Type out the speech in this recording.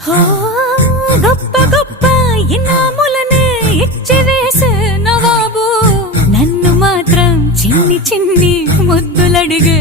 హో, గొప్ప గొప్ప ఇనాములనే ఇచ్చి వేసే నవాబు నన్ను మాత్రం చిన్ని చిన్ని ముద్దులడిగే